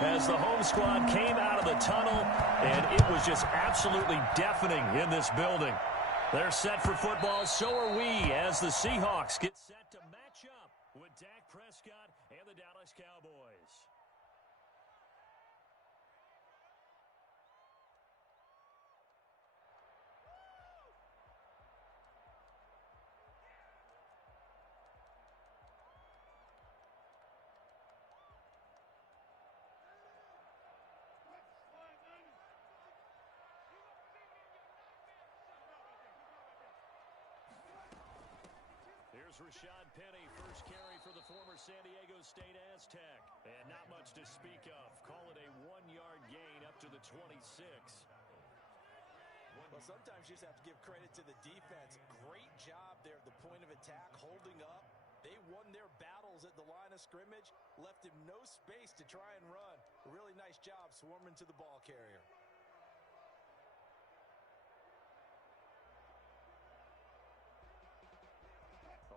as the home squad came out of the tunnel, and it was just absolutely deafening in this building. They're set for football, so are we, as the Seahawks get set to match up with Dak Prescott and the Dallas Cowboys. Rashad Penny, first carry for the former San Diego State Aztec. And not much to speak of. Call it a 1-yard gain up to the 26. Well, sometimes you just have to give credit to the defense. Great job there at the point of attack, holding up. They won their battles at the line of scrimmage, left him no space to try and run. A really nice job swarming to the ball carrier.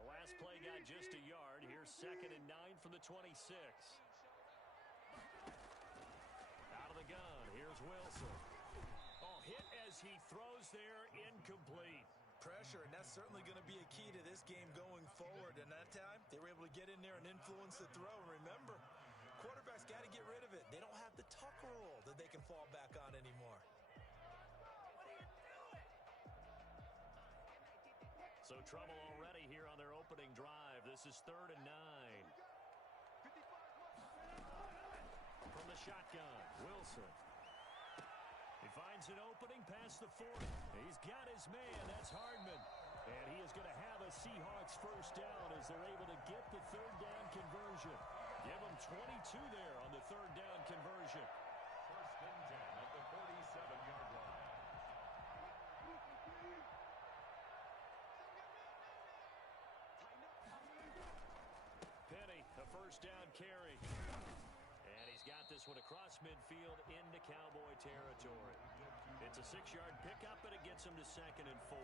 Last play got just a yard. Here's 2nd and 9 from the 26. Out of the gun. Here's Wilson. Oh, hit as he throws there. Incomplete. Pressure, and that's certainly going to be a key to this game going forward. And that time, they were able to get in there and influence the throw. And remember, quarterbacks got to get rid of it. They don't have the tuck rule that they can fall back on anymore. So trouble already here on their opening drive. This is 3rd and 9. From the shotgun, Wilson. He finds an opening past the 40. He's got his man. That's Hardman. And he is going to have a Seahawks first down as they're able to get the 3rd down conversion. Give them 22 there on the 3rd down conversion. 1st and 10 at the 47-yard line. A first down carry. And he's got this one across midfield into Cowboy territory. It's a 6-yard pickup, and it gets him to 2nd and 4.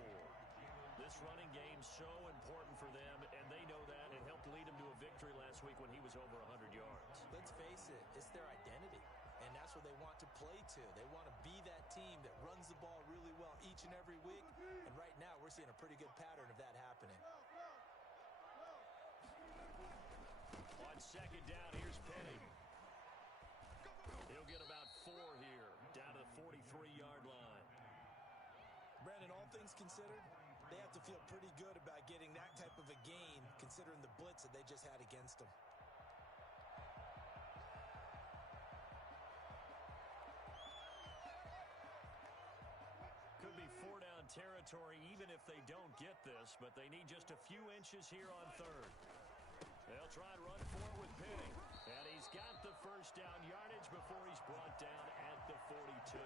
This running game so important for them, and they know that. It helped lead him to a victory last week when he was over 100 yards. Let's face it, it's their identity, and that's what they want to play to. They want to be that team that runs the ball really well each and every week, and right now we're seeing a pretty good pattern of that happening. On 2nd down, here's Penny. He'll get about 4 here, down to the 43-yard line. Brandon, all things considered, they have to feel pretty good about getting that type of a gain, considering the blitz that they just had against them. Could be 4-down territory even if they don't get this, but they need just a few inches here on 3rd. They'll try and run for it with Penny. And he's got the first down yardage before he's brought down at the 42.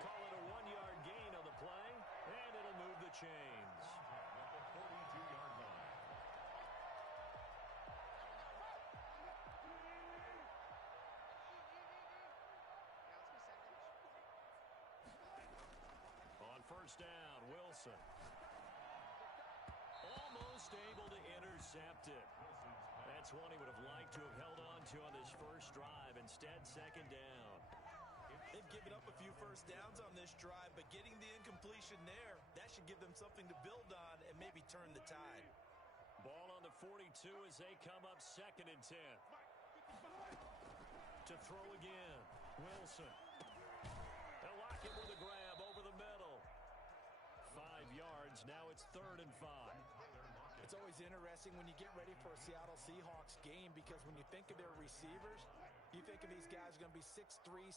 Call it a 1-yard gain on the play, and it'll move the chains. At the 42-yard line. On 1st down, Wilson. Almost able to intercept it. That's one he would have liked to have held on to on this first drive. Instead, 2nd down. They've given up a few first downs on this drive, but getting the incompletion there, that should give them something to build on and maybe turn the tide. Ball on the 42 as they come up 2nd and 10. To throw again, Wilson. They'll lock it with a grab over the middle. 5 yards, now it's 3rd and 5. It's always interesting when you get ready for a Seattle Seahawks game because when you think of their receivers, you think of these guys going to be 6'3",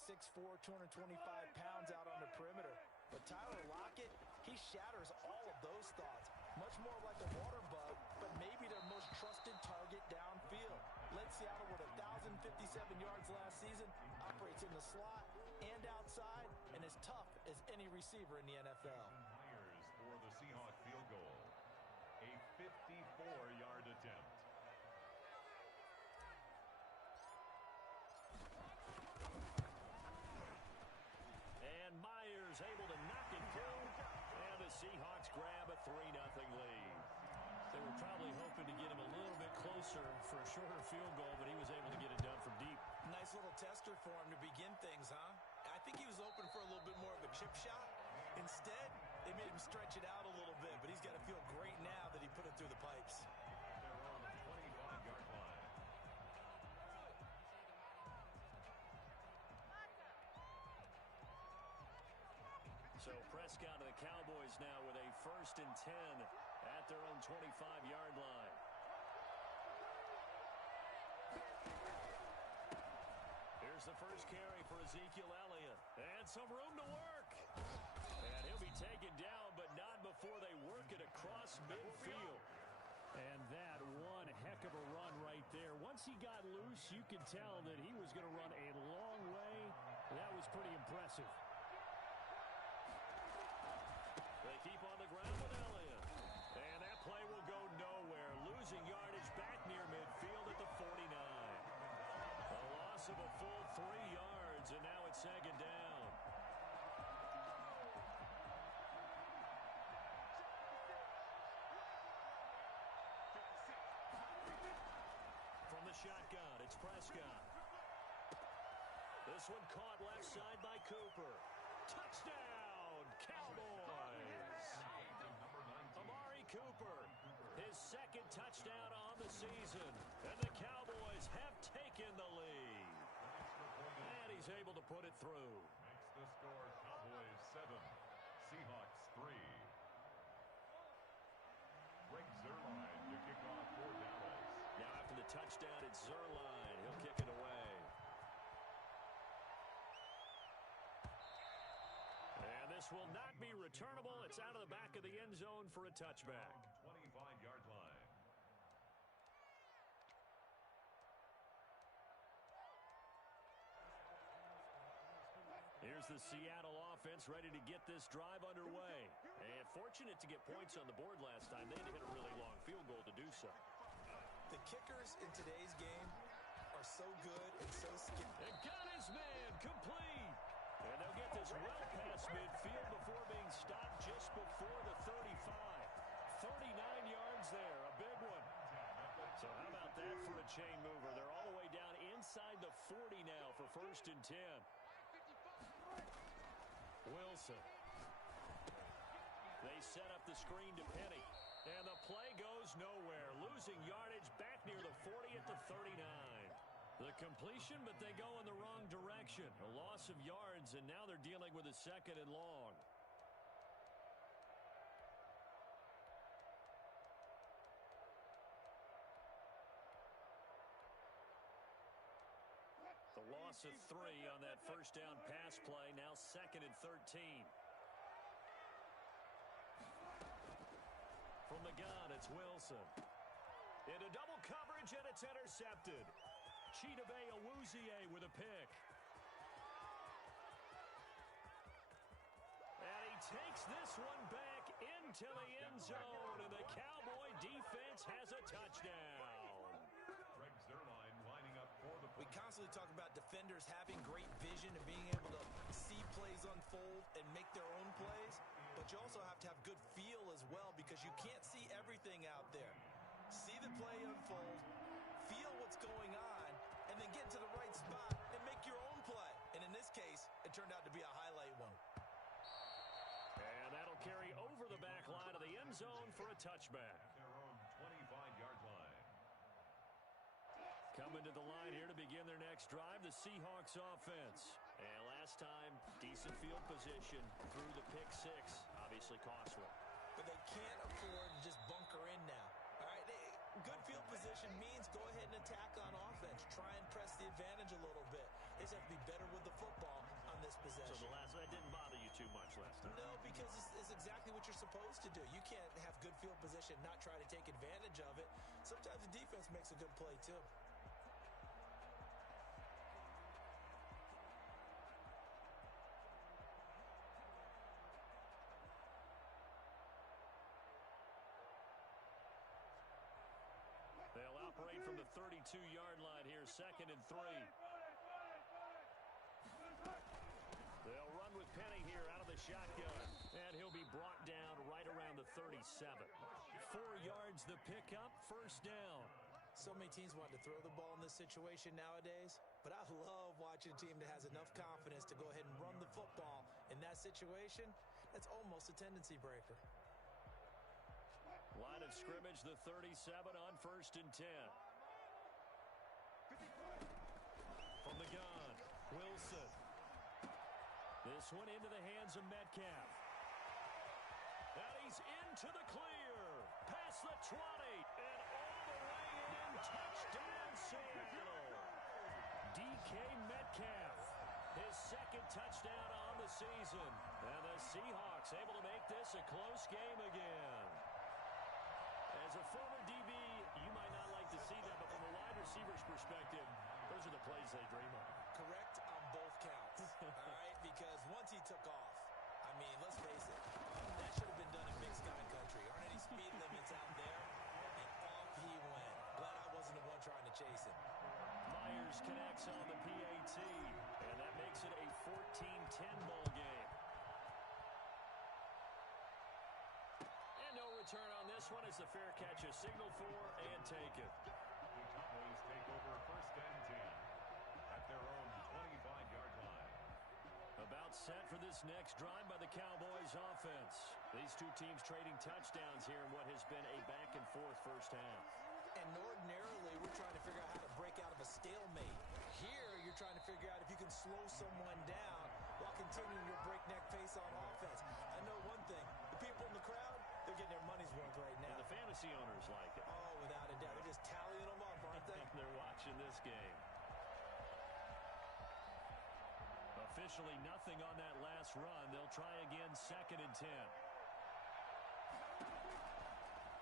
6'4", 225 pounds out on the perimeter. But Tyler Lockett, he shatters all of those thoughts. Much more like a water bug, but maybe their most trusted target downfield. Led Seattle with 1,057 yards last season, operates in the slot and outside, and is tough as any receiver in the NFL. Myers for the Seahawk field goal. A 54-yard attempt. And Myers able to knock it through. And the Seahawks grab a 3-0 lead. They were probably hoping to get him a little bit closer for a shorter field goal, but he was able to get it done from deep. Nice little chip shot. Instead, they made him stretch it out a little bit, but he's got to feel great now that he put it through the pipes. They're on the 25-yard line. So Prescott and the Cowboys now with a 1st and 10 at their own 25-yard line. Here's the first carry for Ezekiel Elliott. And some room to work. And he'll be taken down, but not before they work it across midfield. And that one heck of a run right there. Once he got loose, you could tell that he was going to run a long way. That was pretty impressive. They keep on the ground with Elliott. And that play will go nowhere. Losing yardage back near midfield at the 49. A loss of a full 3 yards, and now it's 2nd down. From the shotgun, it's Prescott. This one caught left side by Cooper. Touchdown, Cowboys! Amari Cooper, his 2nd touchdown on the season. And the Cowboys have taken the lead. And he's able to put it through. Makes the score Cowboys 7, Seahawks 3. Greg Zuerlein to kick off for Dallas. Now after the touchdown, it's Zuerlein. He'll kick it away. And this will not be returnable. It's out of the back of the end zone for a touchback. 25-yard line. Here's the Seattle offense ready to get this drive underway. And fortunate to get points on the board last time. They had to hit a really long field goal to do so. The kickers in today's game are so good and so skilled. And got his man complete. And they'll get this well past midfield before being stopped just before the 35. 39 yards there, a big one. So how about that for a chain mover? They're all the way down inside the 40 now for 1st and 10. Wilson. They set up the screen to Penny. And the play goes nowhere. Losing yardage back near the 40 at the 39. The completion, but they go in the wrong direction. A loss of yards, and now they're dealing with a 2nd and long. The loss of 3 on that first down pass play. Now 2nd and 13. From the gun, it's Wilson. Into double coverage, and it's intercepted. Chidobe Awuzie with a pick. And he takes this one back into the end zone, and the Cowboy defense has a touchdown. Greg Zuerlein lining up for the... We constantly talk about defenders having great vision and being able to see plays unfold and make their own plays, but you also have to have good feel as well because you can't see everything out there. See the play unfold, feel what's going on, and then get to the right spot and make your own play. And in this case, it turned out to be a highlight one. And that'll carry over the back line of the end zone for a touchback. Their own 25-yard line. Coming to the line here to begin their next drive, the Seahawks offense. And last time, decent field position through the pick 6. Obviously costly. But they can't afford to just bunker in now. All right, good field position means go ahead and attack on offense. Try and press the advantage a little bit. They just have to be better with the football on this possession. So that didn't bother you too much last time? No, because it's exactly what you're supposed to do. You can't have good field position, not try to take advantage of it. Sometimes the defense makes a good play too. They'll operate from the 32-yard line here, 2nd and 3. They'll run with Penny here out of the shotgun. And he'll be brought down right around the 37. 4 yards the pickup, 1st down. So many teams want to throw the ball in this situation nowadays, but I love watching a team that has enough confidence to go ahead and run the football In that situation, that's almost a tendency breaker. Line of scrimmage, the 37 on 1st and 10. From the gun, Wilson. This one into the hands of Metcalf. And he's into the clear. Past the 20. And all the way in. Touchdown, Seattle. DK Metcalf. His second touchdown on the season. And the Seahawks able to make this a close game again. As a former DB, you might not like to see that, but from a wide receiver's perspective, those are the plays they dream of. Correct on both counts, all right? Because once he took off, I mean, let's face it, that should have been done in mixed kind of country. Aren't any speed limits out there? And off he went. Glad I wasn't the one trying to chase him. Myers connects on the PAT, and that makes it a 14-10 ball game. And no return on this one as the fair catch is signaled for and taken. The Cowboys take over 1st and 10 at their own 25-yard line. About set for this next drive by the Cowboys offense. These two teams trading touchdowns here in what has been a back-and-forth first half. And ordinarily, we're trying to figure out how to break out of a stalemate. Here, you're trying to figure out if you can slow someone down while continuing your breakneck pace on offense. I know one thing. The people in the crowd, they're getting their money's worth right now. And the fantasy owners like it. Oh, without a doubt. They're just tallying them up, aren't they? They're watching this game. Officially nothing on that last run. They'll try again 2nd and 10.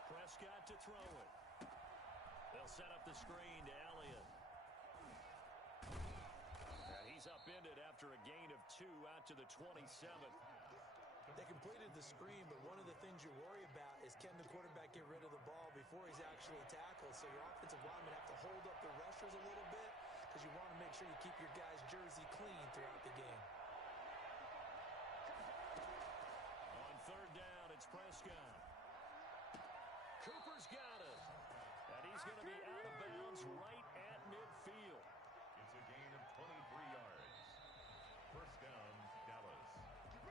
Prescott to throw it. They'll set up the screen to Elliott. And he's upended after a gain of 2 out to the 27. They completed the screen, but one of the things you worry about is can the quarterback get rid of the ball before he's actually tackled? So your offensive linemen have to hold up the rushers a little bit because you want to make sure you keep your guy's jersey clean throughout the game. On 3rd down, it's Prescott. Cooper's got it. And he's going to be out of bounds right at midfield. It's a gain of 23 yards. 1st down, Dallas.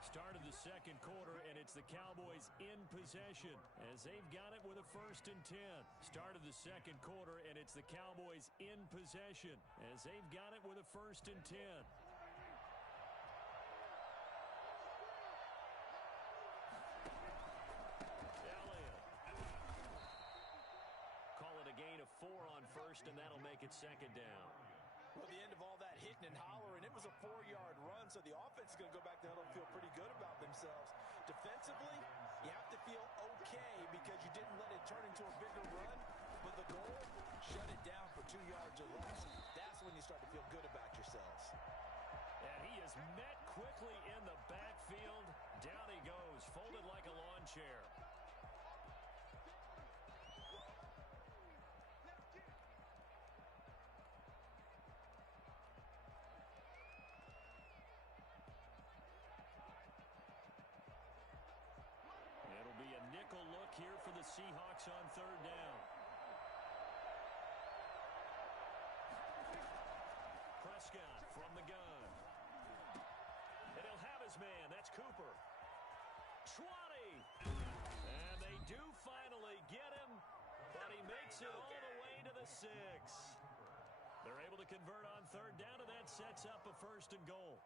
Start of the 2nd quarter, and it's the Cowboys in possession as they've got it with a 1st and 10. Start of the 2nd quarter, and it's the Cowboys in possession as they've got it with a 1st and 10. Elliott. Call it a gain of 4 on 1st, and that'll make it 2nd down. Well, the end of all that hitting and hollering, it was a 4-yard run, so the offense is going to go back to huddle and feel pretty good about themselves. Defensively, you have to feel okay because you didn't let it turn into a bigger run, but the goal, shut it down for 2 yards or less. That's when you start to feel good about yourselves. And he is met quickly in the backfield. Down he goes, folded like a lawn chair. It'll be a nickel look here for the Seahawks on 3rd down. Prescott from the gun. And he'll have his man. That's Cooper. 20. And they do finally get him, but he makes it all the way to the 6. They're able to convert on 3rd down, and that sets up a 1st and goal.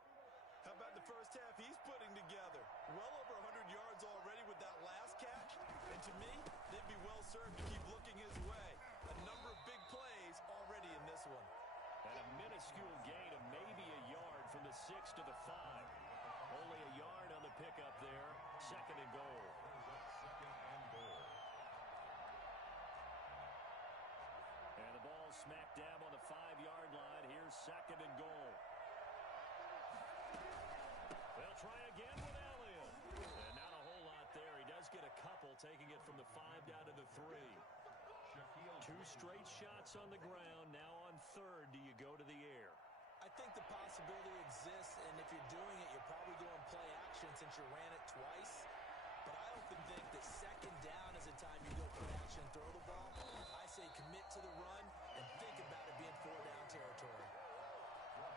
How about the first half he's putting together? Well over 100 yards already with that last catch. And to me, they'd be well served to keep looking his way. A number of big plays already in this one. And a minuscule gain of maybe a yard from the 6 to the 5. Only a yard on the pickup there. 2nd and goal. 2nd and goal. And the ball smack dab on the 5-yard line. Here's 2nd and goal. They'll try again with Elliott. And not a whole lot there. He does get a couple, taking it from the 5 down to the 3. 2 straight shots on the ground. Now on 3rd, do you go to the air? I think the possibility exists, and if you're doing it, you're probably doing play action since you ran it twice. But I often think that 2nd down is a time you go play action, throw the ball. I say commit to the run and think about it being 4-down territory.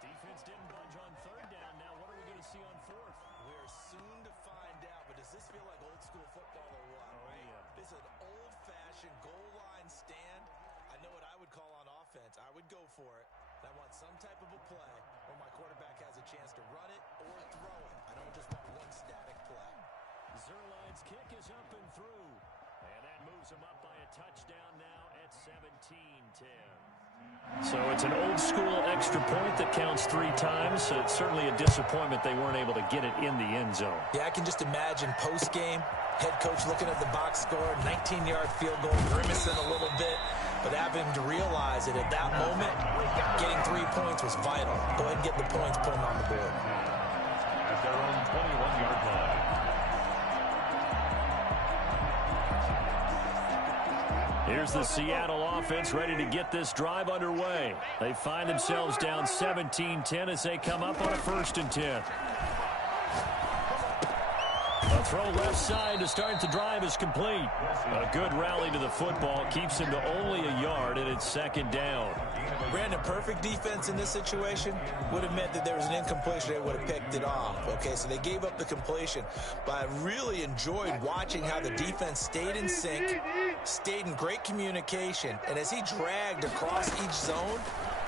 Defense didn't budge on 3rd down. Now what are we going to to see on fourth? We're soon to find out, but does this feel like old school football or what, right? Yeah. This is an old-fashioned goal line stand. I know what I would call on offense. I would go for it. I want some type of a play where my quarterback has a chance to run it or throw it. I don't just want one static play. Zerline's kick is up and through. And that moves him up by a touchdown now at 17-10. So it's an old-school extra point that counts 3 times. So it's certainly a disappointment they weren't able to get it in the end zone. Yeah, I can just imagine post-game, head coach looking at the box score, 19-yard field goal, grimacing a little bit, but having to realize that at that moment, getting 3 points was vital. Go ahead and get the points, put them on the board. At their own 21-yard line. Here's the Seattle offense ready to get this drive underway. They find themselves down 17-10 as they come up on a 1st and 10. A throw left side to start the drive is complete. A good rally to the football keeps him to only a yard, and it's 2nd down. Brandon, perfect defense in this situation would have meant that there was an incompletion. They would have picked it off. Okay, so they gave up the completion. But I really enjoyed watching how the defense stayed in sync, stayed in great communication. And as he dragged across each zone,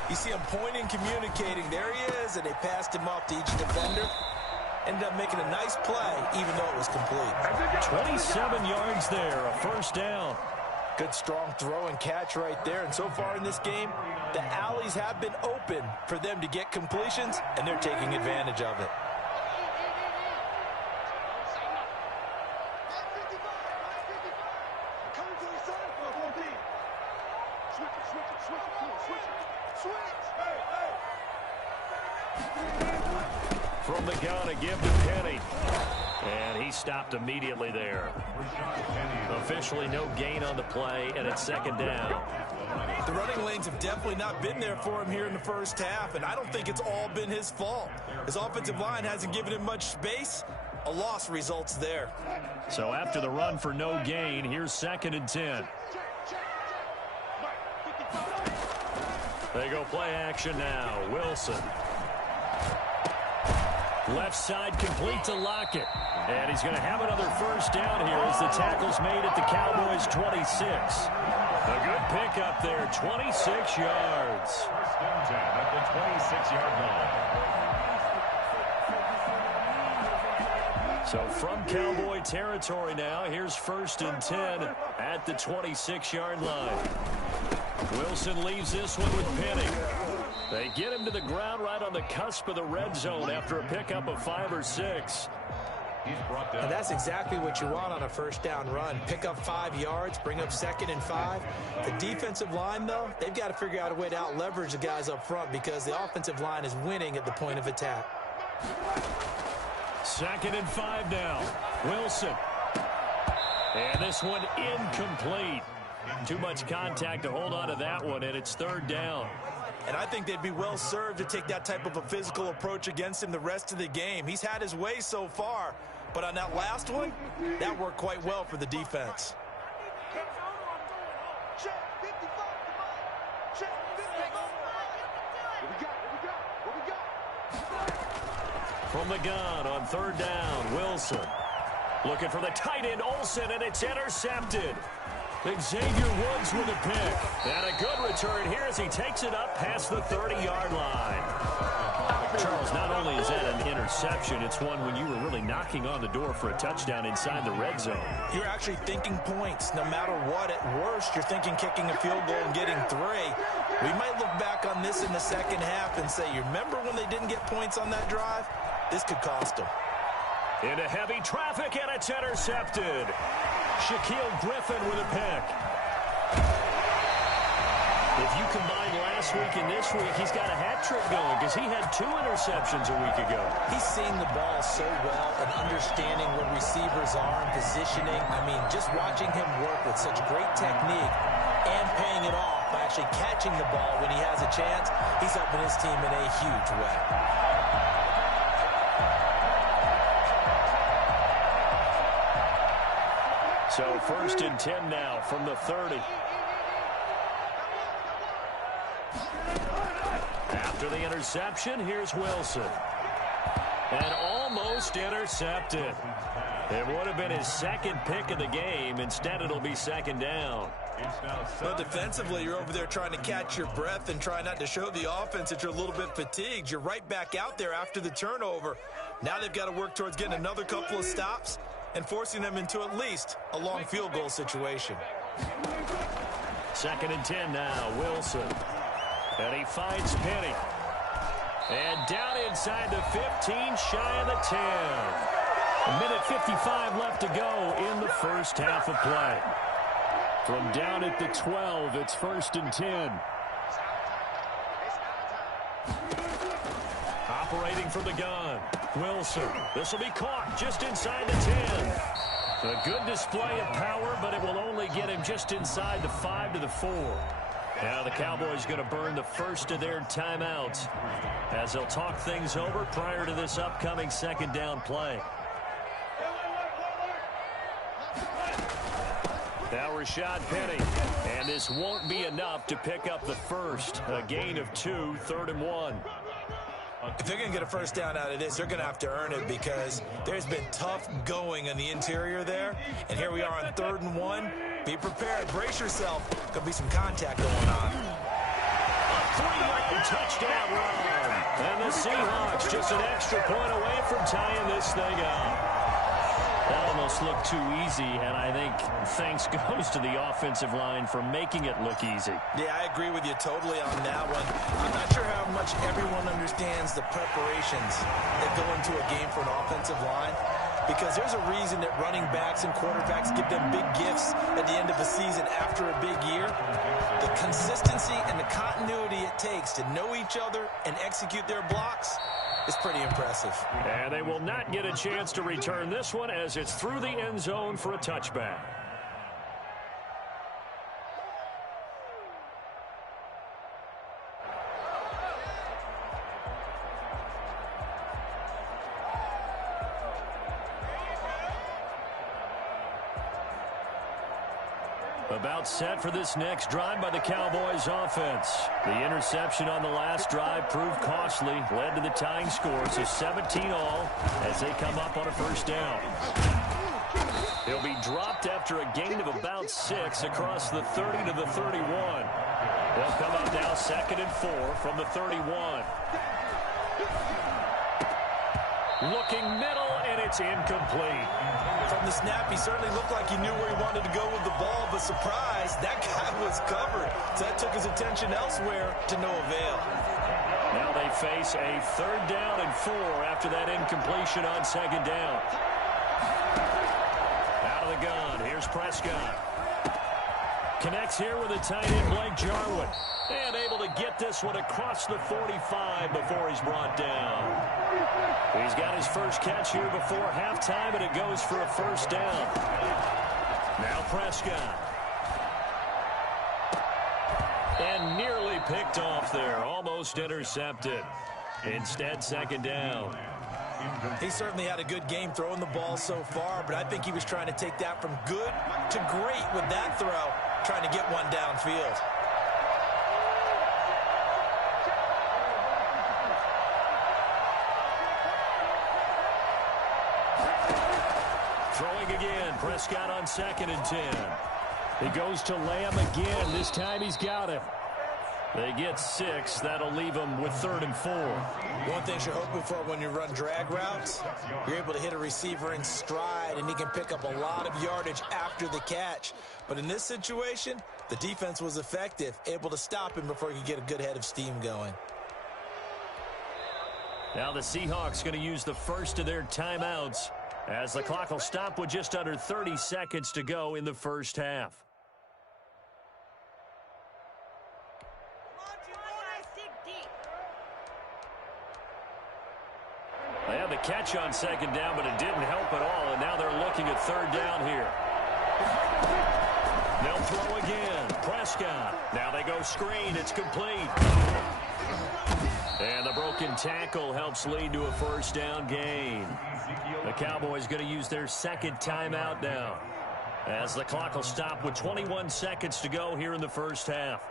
you see him pointing, communicating. There he is, and they passed him off to each defender. Ended up making a nice play, even though it was complete. 27 yards there, a 1st down. Good, strong throw and catch right there. And so far in this game, the alleys have been open for them to get completions, and they're taking advantage of it. From the gun, a give to Penny. And he stopped immediately there. Officially no gain on the play, and it's 2nd down. The running lanes have definitely not been there for him here in the first half, and I don't think it's all been his fault. His offensive line hasn't given him much space. A loss results there. So after the run for no gain, here's 2nd and 10. They go play action now. Wilson. Left side complete to Lockett. And he's going to have another 1st down here as the tackle's made at the Cowboys' 26. A good pickup there, 26 yards. 1st and 10 at the 26-yard line. So from Cowboy territory now, here's 1st and 10 at the 26-yard line. Wilson leaves this one with Penny. They get him to the ground right on the cusp of the red zone after a pickup of 5 or 6. And that's exactly what you want on a 1st down run. Pick up 5 yards, bring up 2nd and 5. The defensive line, though, they've got to figure out a way to out-leverage the guys up front because the offensive line is winning at the point of attack. 2nd and 5 now. Wilson. And this one incomplete. Too much contact to hold on to that one, and it's 3rd down. And I think they'd be well served to take that type of a physical approach against him the rest of the game. He's had his way so far, but on that last one, that worked quite well for the defense. From the gun on 3rd down, Wilson. Looking for the tight end, Olsen, and it's intercepted. Xavier Woods with a pick. And a good return here as he takes it up past the 30-yard line. Charles, not only is that an interception, it's one when you were really knocking on the door for a touchdown inside the red zone. You're actually thinking points. No matter what, at worst, you're thinking kicking a field goal and getting 3. We might look back on this in the second half and say, you remember when they didn't get points on that drive? This could cost them. Into heavy traffic, and it's intercepted. Shaquille Griffin with a pick. If you combine last week and this week, he's got a hat trick going because he had 2 interceptions a week ago. He's seeing the ball so well and understanding where receivers are and positioning. I mean, just watching him work with such great technique and paying it off by actually catching the ball when he has a chance, he's helping his team in a huge way. So 1st and 10 now from the 30. After the interception, here's Wilson. And almost intercepted. It would have been his second pick of the game. Instead, it'll be second down. Well, defensively, you're over there trying to catch your breath and try not to show the offense that you're a little bit fatigued. You're right back out there after the turnover. Now they've got to work towards getting another couple of stops and forcing them into at least a long field goal situation. 2nd and 10 now, Wilson. And he finds Penny. And down inside the 15, shy of the 10. A minute 55 left to go in the first half of play. From down at the 12, it's 1st and 10. Operating from the gun, Wilson. This will be caught just inside the 10. A good display of power, but it will only get him just inside the 5 to the 4. Now the Cowboys going to burn the first of their timeouts as they'll talk things over prior to this upcoming second down play. Now Rashad Penny, and this won't be enough to pick up the first. A gain of 2, 3rd and 1. If they're going to get a first down out of this, they're going to have to earn it because there's been tough going on the interior there. And here we are on 3rd and 1. Be prepared. Brace yourself. Going to be some contact going on. A 3-yard touchdown run. And the Seahawks just an extra point away from tying this thing up. That almost looked too easy, and I think thanks goes to the offensive line for making it look easy. Yeah, I agree with you totally on that one. I'm not sure how much everyone understands the preparations that go into a game for an offensive line, because there's a reason that running backs and quarterbacks give them big gifts at the end of a season after a big year. The consistency and the continuity it takes to know each other and execute their blocks is pretty impressive. And they will not get a chance to return this one as it's through the end zone for a touchback. About set for this next drive by the Cowboys offense. The interception on the last drive proved costly, led to the tying score, so 17 all as they come up on a first down. He'll be dropped after a gain of about 6 across the 30 to the 31. They'll come up now 2nd and 4 from the 31. Looking middle, and it's incomplete. From the snap, he certainly looked like he knew where he wanted to go with the ball, but surprise, that guy was covered. So that took his attention elsewhere to no avail. Now they face a 3rd down and 4 after that incompletion on 2nd down. Out of the gun, here's Prescott. Connects here with the tight end, Blake Jarwin. And able to get this one across the 45 before he's brought down. He's got his first catch here before halftime, and it goes for a first down. Now Prescott. And nearly picked off there. Almost intercepted. Instead, 2nd down. He certainly had a good game throwing the ball so far, but I think he was trying to take that from good to great with that throw, trying to get one downfield. Throwing again, Prescott on 2nd and 10. He goes to Lamb again. This time he's got him. They get 6. That'll leave him with 3rd and 4. One thing you're hoping for when you run drag routes, you're able to hit a receiver in stride, and he can pick up a lot of yardage after the catch. But in this situation, the defense was effective, able to stop him before he could get a good head of steam going. Now the Seahawks going to use the first of their timeouts as the clock will stop with just under 30 seconds to go in the first half. They had the catch on 2nd down, but it didn't help at all, and now they're looking at 3rd down here. They'll throw again. Prescott. Now they go screen. It's complete. And the broken tackle helps lead to a first down gain. The Cowboys going to use their 2nd timeout now as the clock will stop with 21 seconds to go here in the first half.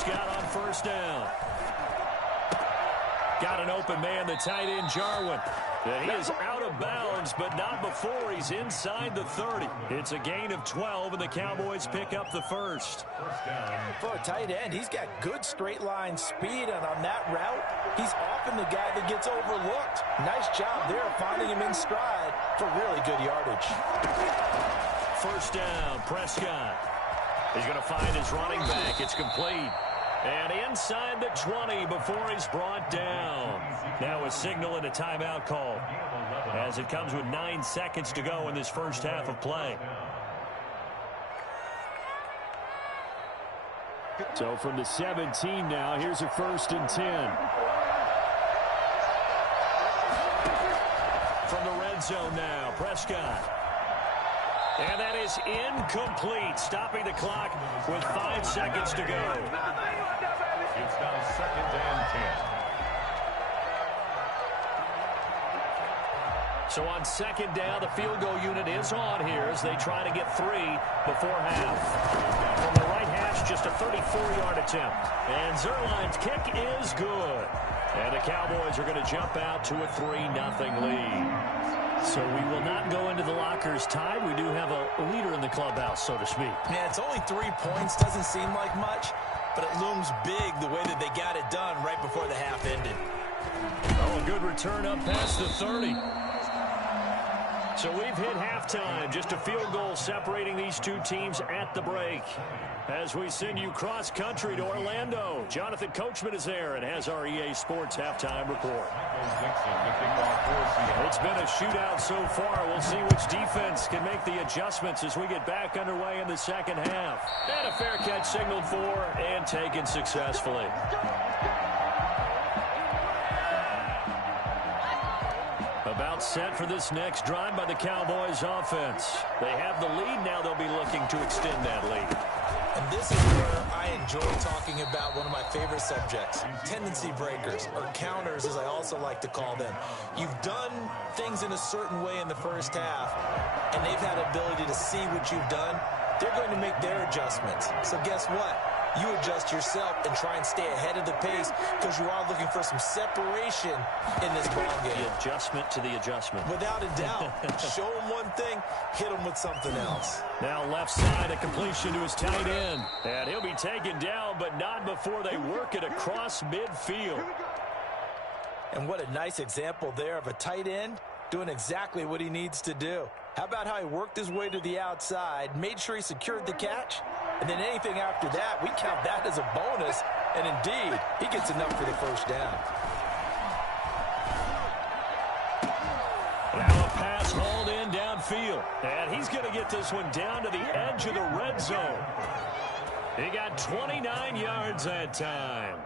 Prescott on first down. Got an open man, the tight end, Jarwin. And he is out of bounds, but not before he's inside the 30. It's a gain of 12, and the Cowboys pick up the first. For a tight end, he's got good straight line speed, and on that route, he's often the guy that gets overlooked. Nice job there finding him in stride for really good yardage. First down, Prescott. He's going to find his running back. It's complete. And inside the 20 before he's brought down. Now a signal and a timeout call as it comes with 9 seconds to go in this first half of play. So from the 17 now, here's a 1st and 10. From the red zone now, Prescott. And that is incomplete, stopping the clock with 5 seconds to go. It's now 2nd and 10. So on 2nd down, the field goal unit is on here as they try to get 3 before half. From the right hash, just a 34-yard attempt. And Zerline's kick is good. And the Cowboys are going to jump out to a 3-0 lead. So we will not go into the lockers tied. We do have a leader in the clubhouse, so to speak. Yeah, it's only 3 points. Doesn't seem like much, but it looms big the way that they got it done right before the half ended. Oh, a good return up past the 30. So we've hit halftime. Just a field goal separating these two teams at the break. As we send you cross-country to Orlando, Jonathan Coachman is there and has our EA Sports halftime report. It's been a shootout so far. We'll see which defense can make the adjustments as we get back underway in the second half. And a fair catch signaled for and taken successfully. About set for this next drive by the Cowboys offense. They have the lead. Now they'll be looking to extend that lead. And this is where I enjoy talking about one of my favorite subjects, tendency breakers, or counters as I also like to call them. You've done things in a certain way in the first half, and they've had the ability to see what you've done. They're going to make their adjustments. So guess what? You adjust yourself and try and stay ahead of the pace because you are looking for some separation in this ball game. The adjustment to the adjustment. Without a doubt. Show them one thing, hit them with something else. Now left side, a completion to his tight end. And he'll be taken down, but not before they work it across midfield. And what a nice example there of a tight end doing exactly what he needs to do. How about how he worked his way to the outside, made sure he secured the catch, and then anything after that, we count that as a bonus, and indeed, he gets enough for the first down. Now a pass hauled in downfield, and he's going to get this one down to the edge of the red zone. He got 29 yards that time.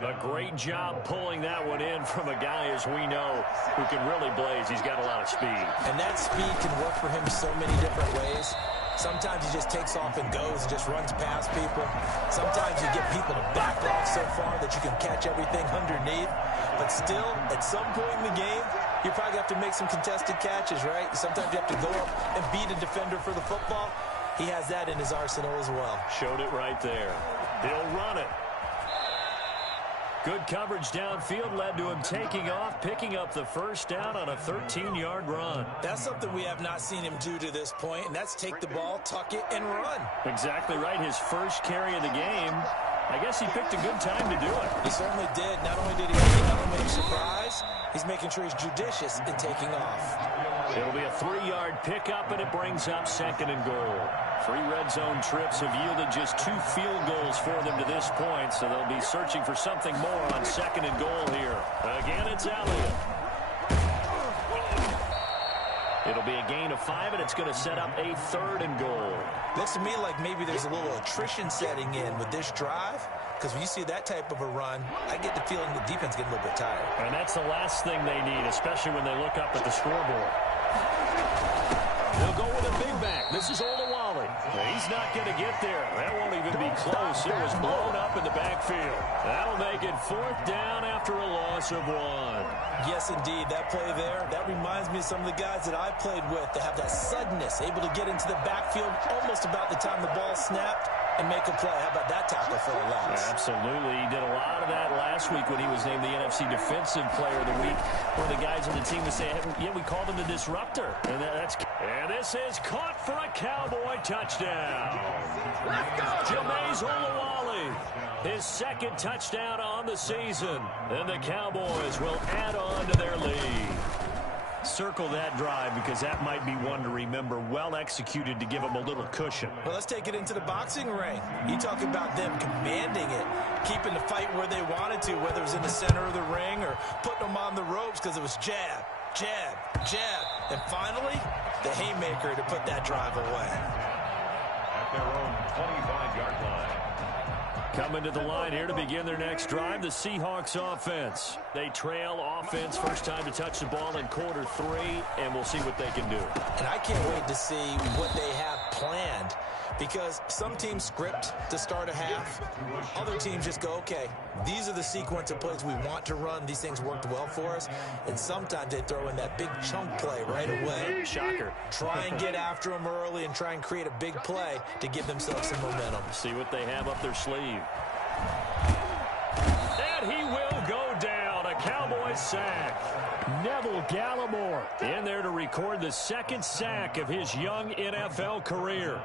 A great job pulling that one in from a guy, as we know, who can really blaze. He's got a lot of speed. And that speed can work for him so many different ways. Sometimes he just takes off and goes and just runs past people. Sometimes you get people to back off so far that you can catch everything underneath. But still, at some point in the game, you probably have to make some contested catches, right? Sometimes you have to go up and beat a defender for the football. He has that in his arsenal as well. Showed it right there. He'll run it. Good coverage downfield led to him taking off, picking up the first down on a 13-yard run. That's something we have not seen him do to this point, and that's take the ball, tuck it, and run. Exactly right. His first carry of the game. I guess he picked a good time to do it. He certainly did. Not only did he have the element of surprise, he's making sure he's judicious in taking off. It'll be a 3-yard pickup, and it brings up 2nd and goal. 3 red zone trips have yielded just 2 field goals for them to this point, so they'll be searching for something more on 2nd and goal here. Again, it's Elliott. It'll be a gain of 5, and it's going to set up a 3rd and goal. Looks to me like maybe there's a little attrition setting in with this drive, because when you see that type of a run, I get the feeling the defense getting a little bit tired. And that's the last thing they need, especially when they look up at the scoreboard. They'll go with a big back. This is Olawale. He's not going to get there. That won't even be close. It was blown up in the backfield. That'll make it 4th down after a loss of 1. Yes, indeed. That play there, that reminds me of some of the guys that I played with that have that suddenness, able to get into the backfield almost about the time the ball snapped and make a play. How about that tackle for a loss? Absolutely. He did a lot of that last week when he was named the NFC Defensive Player of the Week, where the guys on the team would say, yeah, we called him the disruptor. And this is caught for a Cowboy touchdown. Let's go! Jameis Olawale, his second touchdown on the season. And the Cowboys will add on to their lead. Circle that drive because that might be one to remember. Well executed to give them a little cushion. Well, let's take it into the boxing ring. You talk about them commanding it, keeping the fight where they wanted to, whether it was in the center of the ring or putting them on the ropes because it was jab, jab, jab. And finally, the haymaker to put that drive away. At their own 25-yard line. Coming to the line here to begin their next drive, the Seahawks offense. They trail offense, first time to touch the ball in quarter 3, and we'll see what they can do. And I can't wait to see what they have planned, because some teams script to start a half. Other teams just go, okay, these are the sequence of plays we want to run. These things worked well for us. And sometimes they throw in that big chunk play right away. Shocker. Try and get after them early and try and create a big play to give themselves some momentum. See what they have up their sleeve. And he will go down. A Cowboys sack. Neville Gallimore in there to record the second sack of his young NFL career.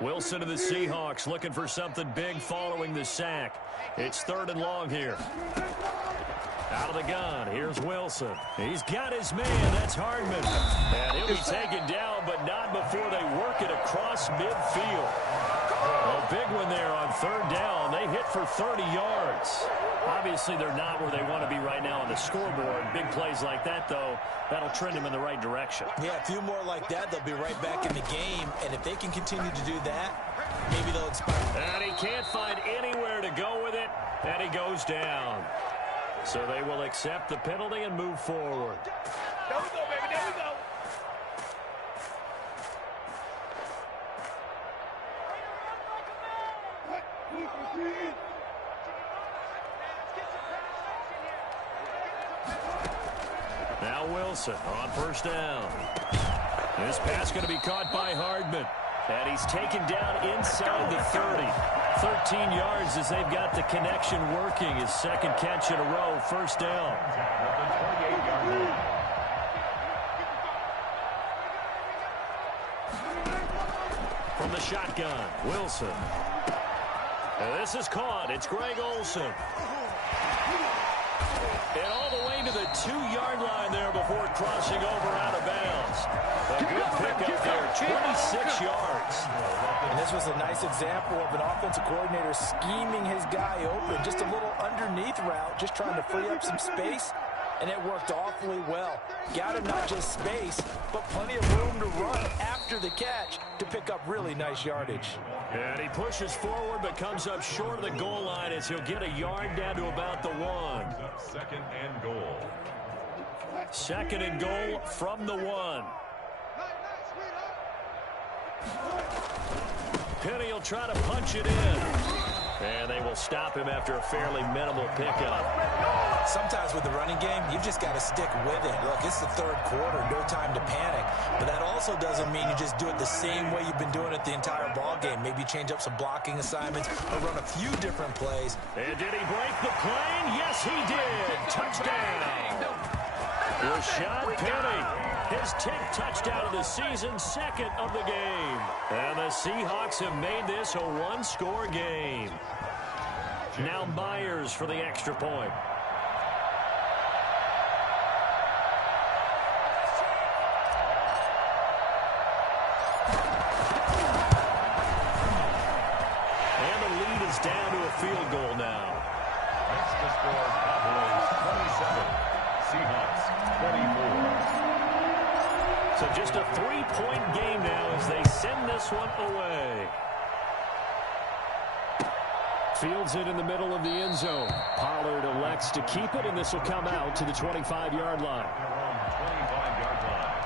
Wilson of the Seahawks looking for something big following the sack. It's 3rd and long here. Out of the gun, here's Wilson. He's got his man, that's Hardman. And he'll be taken down, but not before they work it across midfield. A big one there on 3rd down. They hit for 30 yards. Obviously, they're not where they want to be right now on the scoreboard. Big plays like that, though, that'll trend them in the right direction. Yeah, a few more like that, they'll be right back in the game. And if they can continue to do that, maybe they'll inspire. And he can't find anywhere to go with it, and he goes down. So they will accept the penalty and move forward. There we go, baby, there we go. Now Wilson on 1st down. This pass going to be caught by Hardman. And he's taken down inside the 30. 13 yards as they've got the connection working. His second catch in a row, 1st down. From the shotgun, Wilson. And this is caught. It's Greg Olsen. And all the way to the 2-yard line there before crossing over out of bounds. A good pickup there, 26 yards. And this was a nice example of an offensive coordinator scheming his guy open. Just a little underneath route, just trying to free up some space. And it worked awfully well. Got him not just space, but plenty of room to run after the catch to pick up really nice yardage. And he pushes forward but comes up short of the goal line as he'll get a yard down to about the 1. 2nd and goal. 2nd and goal from the 1. Penny will try to punch it in. And they will stop him after a fairly minimal pickup. Sometimes with the running game, you've just got to stick with it. Look, it's the 3rd quarter, no time to panic. But that also doesn't mean you just do it the same way you've been doing it the entire ball game. Maybe change up some blocking assignments or run a few different plays. And did he break the plane? Yes, he did. Touchdown. Rashad Penny, his 10th touchdown of the season, 2nd of the game. And the Seahawks have made this a 1-score game. Now Myers for the extra point. And the lead is down to a field goal now. That's the score. Cowboys 27, Seahawks 24. So just a 3-point game now as they send this one away. Fields it in the middle of the end zone. Pollard elects to keep it, and this will come out to the 25-yard line. 25-yard line.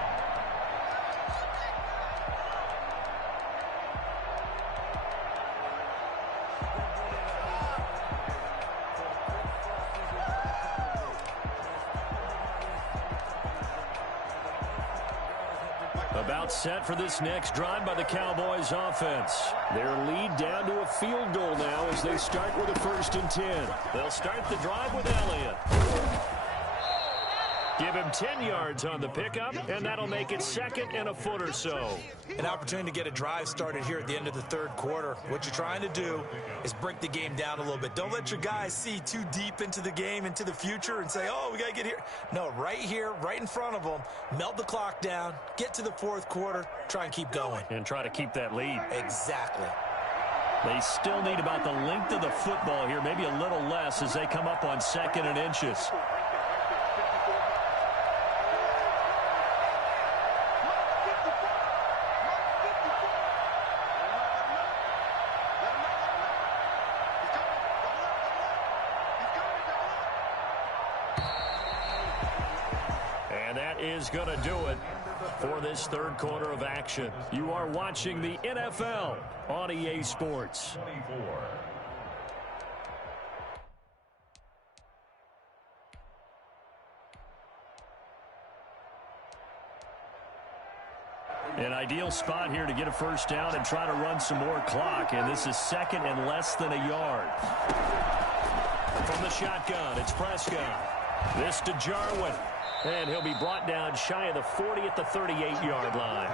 About set for this next drive by the Cowboys offense. Their lead down to a field goal now as they start with a 1st and 10. They'll start the drive with Elliott. Give him 10 yards on the pickup, and that'll make it 2nd and a foot or so. An opportunity to get a drive started here at the end of the 3rd quarter. What you're trying to do is break the game down a little bit. Don't let your guys see too deep into the game, into the future, and say, oh, we got to get here. No, right here, right in front of them, melt the clock down, get to the 4th quarter, try and keep going. And try to keep that lead. Exactly. They still need about the length of the football here, maybe a little less as they come up on 2nd and inches. Is going to do it for this 3rd quarter of action. You are watching the NFL on EA Sports. 24. An ideal spot here to get a 1st down and try to run some more clock, and this is 2nd and less than a yard. From the shotgun, it's Prescott. This to Jarwin. And he'll be brought down shy of the 40 at the 38-yard line.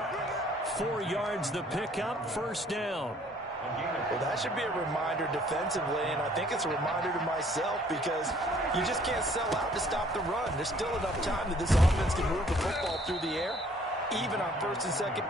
4 yards the pickup, 1st down. Well, that should be a reminder defensively, and I think it's a reminder to myself because you just can't sell out to stop the run. There's still enough time that this offense can move the football through the air, even on 1st and 2nd.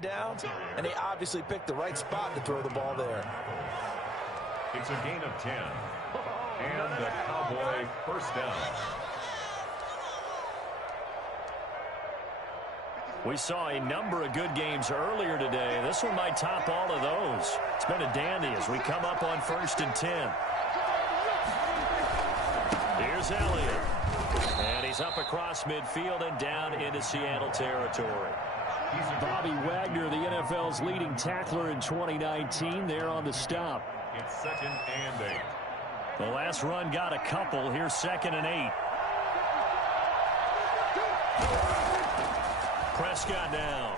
Down, and they obviously picked the right spot to throw the ball there. It's a gain of 10. And the Cowboy 1st down. We saw a number of good games earlier today. This one might top all of those. It's been a dandy as we come up on 1st and 10. Here's Elliott. And he's up across midfield and down into Seattle territory. Bobby Wagner, the NFL's leading tackler in 2019, there on the stop. It's 2nd and 8. The last run got a couple. Here's 2nd and 8. Prescott now.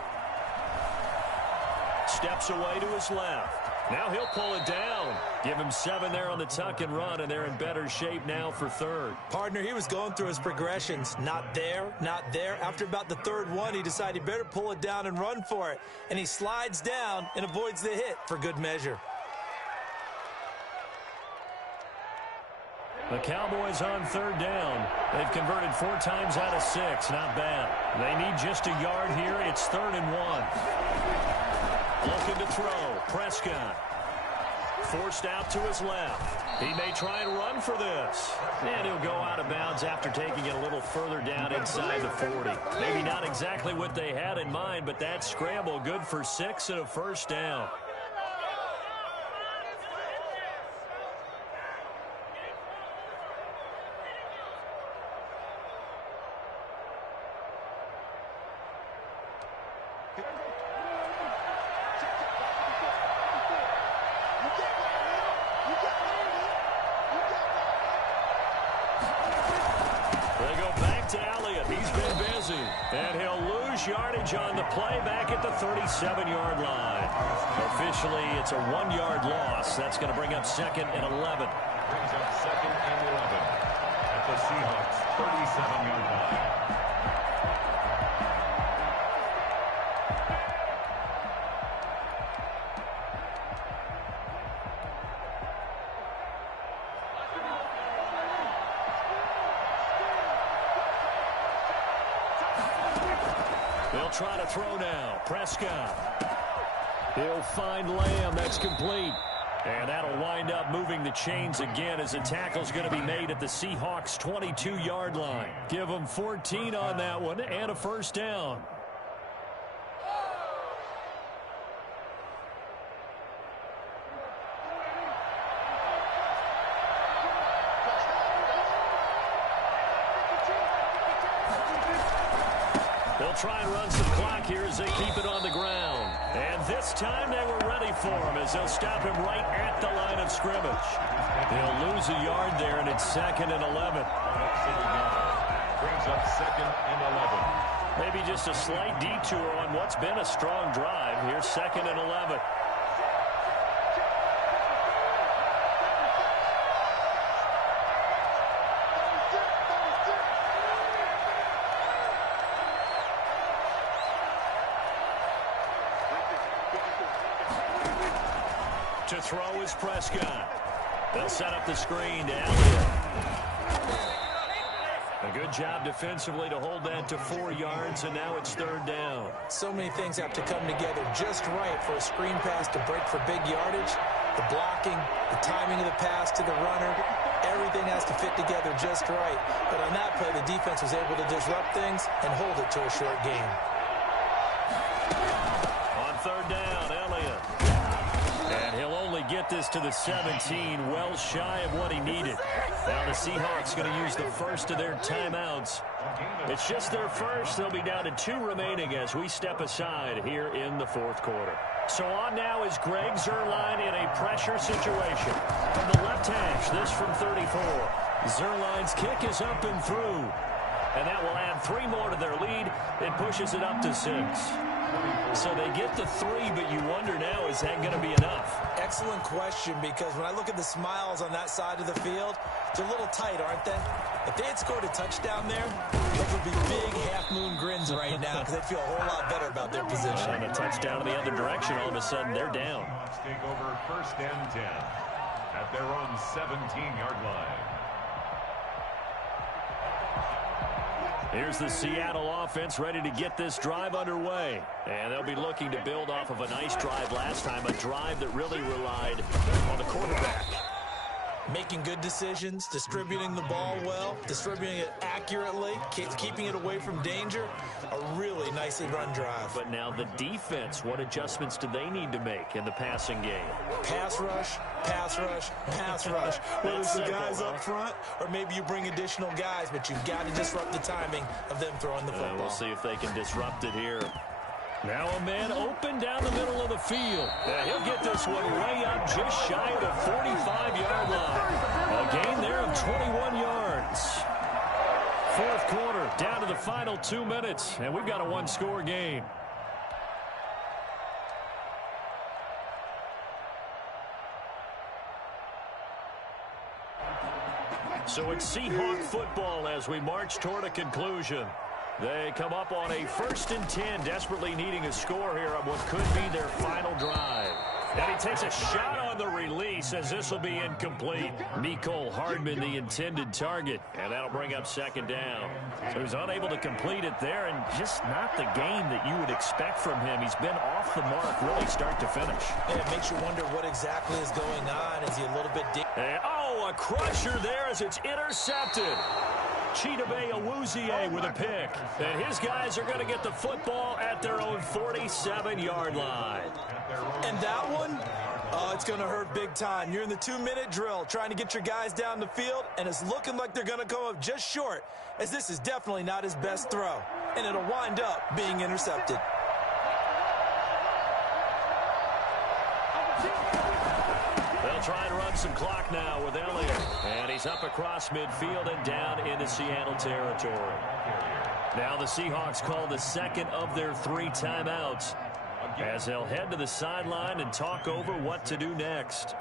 Steps away to his left. Now he'll pull it down. Give him 7 there on the tuck and run, and they're in better shape now for 3rd. Partner, he was going through his progressions. Not there, not there. After about the 3rd one, he decided he better pull it down and run for it. And he slides down and avoids the hit for good measure. The Cowboys on 3rd down. They've converted 4 times out of 6. Not bad. They need just a yard here. It's 3rd and 1. Looking to throw. Prescott. Forced out to his left. He may try and run for this. And he'll go out of bounds after taking it a little further down inside the 40. Maybe not exactly what they had in mind, but that scramble good for 6 and a 1st down. And he'll lose yardage on the play back at the 37-yard line. Officially, it's a 1-yard loss. That's going to bring up 2nd and 11. Brings up 2nd and 11 at the Seahawks' 37-yard line. They'll try to throw now. Prescott. He'll find Lamb. That's complete. And that'll wind up moving the chains again as the tackle's going to be made at the Seahawks' 22-yard line. Give them 14 on that one and a first down. They'll try and run some clock here as they keep it on the ground. And this time they were ready for him as they'll stop him right at the line of scrimmage. They'll lose a yard there, and it's 2nd and 11. Brings up 2nd and 11. Maybe just a slight detour on what's been a strong drive. Here's 2nd and 11. To throw is Prescott. They'll set up the screen to Elliott. A good job defensively to hold that to 4 yards, and now it's 3rd down. So many things have to come together just right for a screen pass to break for big yardage. The blocking, the timing of the pass to the runner, everything has to fit together just right. But on that play, the defense was able to disrupt things and hold it to a short gain. On 3rd down, Elliott. And he'll only get this to the 17, well shy of what he needed. Now the Seahawks going to use the first of their timeouts. It's just their first. They'll be down to 2 remaining as we step aside here in the 4th quarter. So on now is Greg Zuerlein in a pressure situation. From the left hash, this from 34. Zuerlein's kick is up and through. And that will add 3 more to their lead. It pushes it up to 6. So they get the 3, but you wonder now, is that going to be enough? Excellent question, because when I look at the smiles on that side of the field, they're a little tight, aren't they? If they had scored a touchdown there, those would be big half-moon grins right now because they'd feel a whole lot better about their position. And a touchdown in the other direction, all of a sudden they're down. Take over 1st and 10 at their own 17-yard line. Here's the Seattle offense ready to get this drive underway. And they'll be looking to build off of a nice drive last time, a drive that really relied on the quarterback. Making good decisions, distributing the ball well, distributing it accurately, keeping it away from danger. A really nicely run drive. But now the defense, what adjustments do they need to make in the passing game? Pass rush, pass rush, pass rush. Whether it's the guys up front or maybe you bring additional guys, but you've got to disrupt the timing of them throwing the football. We'll see if they can disrupt it here. Now a man open down the middle of the field. He'll get this one way up just shy of the 45-yard line. A gain there of 21 yards. 4th quarter, down to the final 2 minutes, and we've got a 1-score game. So it's Seahawk football as we march toward a conclusion. They come up on a 1st and 10, desperately needing a score here on what could be their final drive. And he takes a shot on the release as this will be incomplete. Mecole Hardman, the intended target, and that'll bring up 2nd down. So he's unable to complete it there, and just not the game that you would expect from him. He's been off the mark really start to finish. And it makes you wonder what exactly is going on. Is he a little bit deep? Oh, a crusher there as it's intercepted. Chidobe Awuzie with a pick. And his guys are going to get the football at their own 47-yard line. And that one, it's going to hurt big time. You're in the 2-minute drill trying to get your guys down the field, and it's looking like they're going to come up just short, as this is definitely not his best throw. And it'll wind up being intercepted. They'll try and run some clock now with Elliott. And he's up across midfield and down into Seattle territory. Now the Seahawks call the 2nd of their 3 timeouts as they'll head to the sideline and talk over what to do next.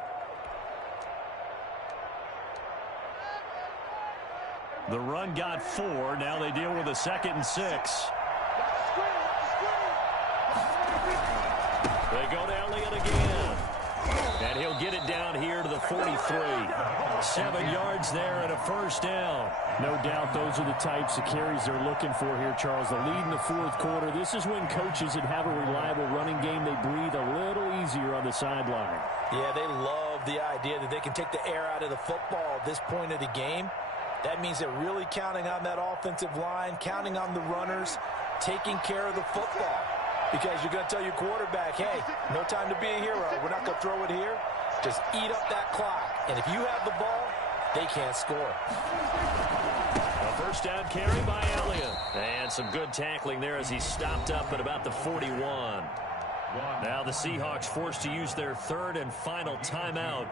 The run got 4. Now they deal with a 2nd and 6. They go to Elliott again. And he'll get it down here to the 43. 7 yards there and a first down. No doubt those are the types of carries they're looking for here, Charles. The lead in the fourth quarter. This is when coaches that have a reliable running game, they breathe a little easier on the sideline. Yeah, they love the idea that they can take the air out of the football at this point of the game. That means they're really counting on that offensive line, counting on the runners, taking care of the football. Because you're going to tell your quarterback, hey, no time to be a hero. We're not going to throw it here. Just eat up that clock. And if you have the ball, they can't score. A first down carry by Elliott. And some good tackling there as he stopped up at about the 41. Now the Seahawks forced to use their third and final timeout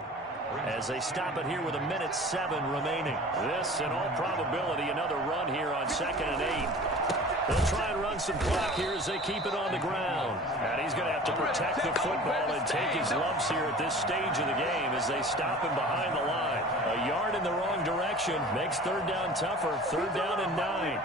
as they stop it here with 1:07 remaining. This, in all probability, another run here on 2nd and 8. They'll try and run some clock here as they keep it on the ground. And he's going to have to protect the football and take his lumps here at this stage of the game as they stop him behind the line. A yard in the wrong direction makes third down tougher. 3rd down and 9.